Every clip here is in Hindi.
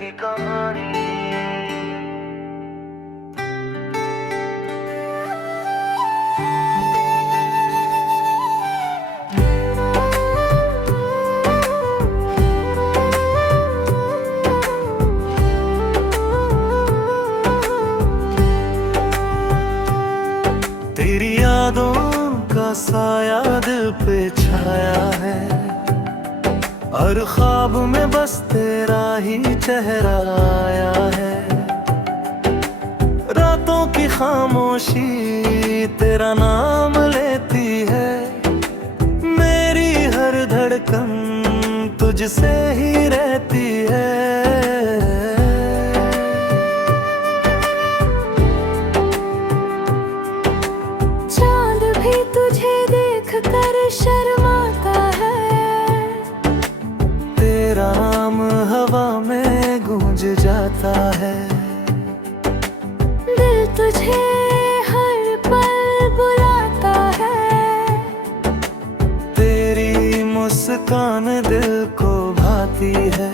की कहानी। तेरी यादों का साया दिल पे छाया है, हर ख्वाब में बस तेरा ही चेहरा आया है। रातों की खामोशी तेरा नाम लेती है, मेरी हर धड़कन तुझसे ही रहती है। चांद भी तुझे देख कर शर्माता है, तेरा नाम हवा में गूंज जाता है। दिल तुझे हर पल बुलाता है, तेरी मुस्कान दिल को भाती है।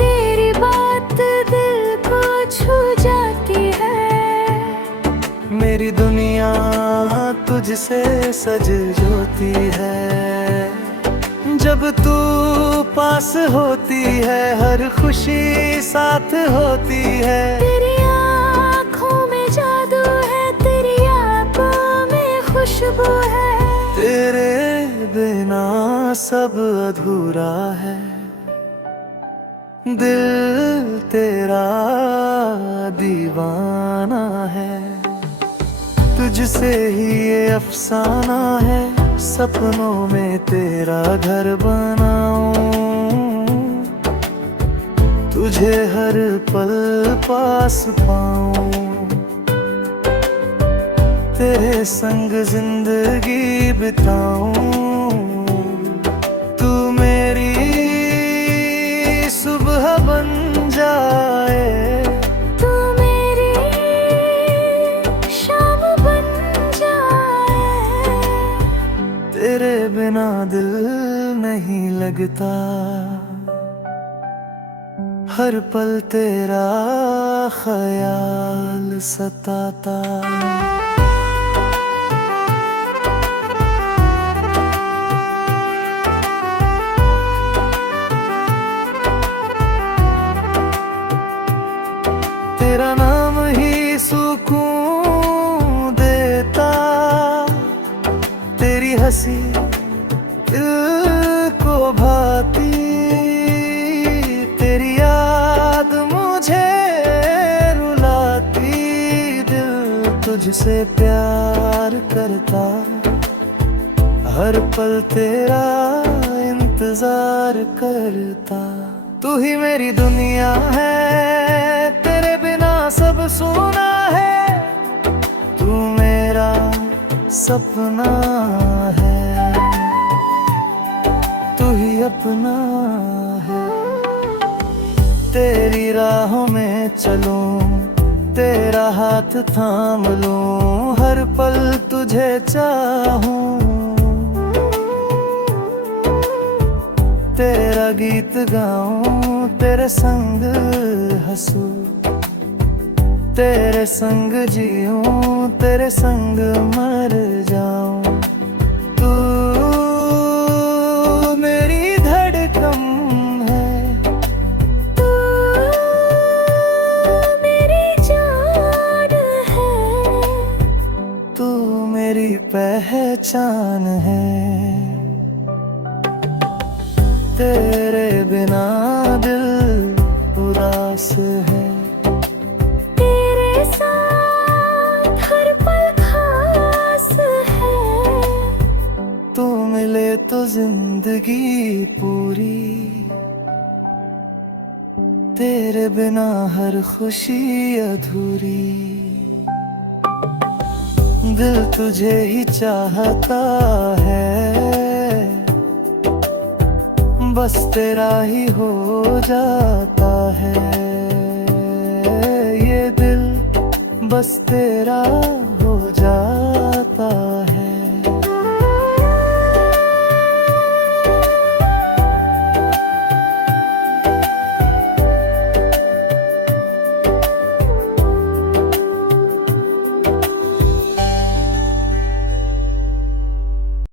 तेरी बात दिल को छू जाती है। मेरी दुनिया तुझसे सज जोती है, जब तू पास होती है हर खुशी साथ होती है। तेरी आँखों में जादू है, तेरी आँखों में खुशबू है। तेरे बिना सब अधूरा है, दिल तेरा दीवाना है। तुझसे ही ये अफसाना है, सपनों में तेरा घर बनाऊं, तुझे हर पल पास पाऊं। तेरे संग जिंदगी बिताऊं, तू मेरी सुबह बन जाए, तू मेरी शाम बन जाए। तेरे बिना दिल नहीं लगता, हर पल तेरा ख्याल सताता। तेरा नाम ही सुकून देता, तेरी हंसी दिल को भाती। तेरी याद मुझे रुलाती, दिल तुझसे प्यार करता, हर पल तेरा इंतजार करता। तू ही मेरी दुनिया है, तेरे बिना सब सुना है। तू मेरा सपना है, तू ही अपना है। तेरी राहों में चलूं, तेरा हाथ थाम लूं, हर पल तुझे चाहूं। तेरा गीत गाऊं, तेरे संग हंसूं, तेरे संग जीऊं, तेरे संग मर जाऊं। तू मेरी धड़कन है, तू मेरी जान है, तू मेरी पहचान है। तेरे बिना दिल उदास है, तेरे साथ हर पल खास है। तू मिले तो जिंदगी पूरी, तेरे बिना हर खुशी अधूरी। दिल तुझे ही चाहता है, बस तेरा ही हो जाता है। ये दिल बस तेरा हो जाता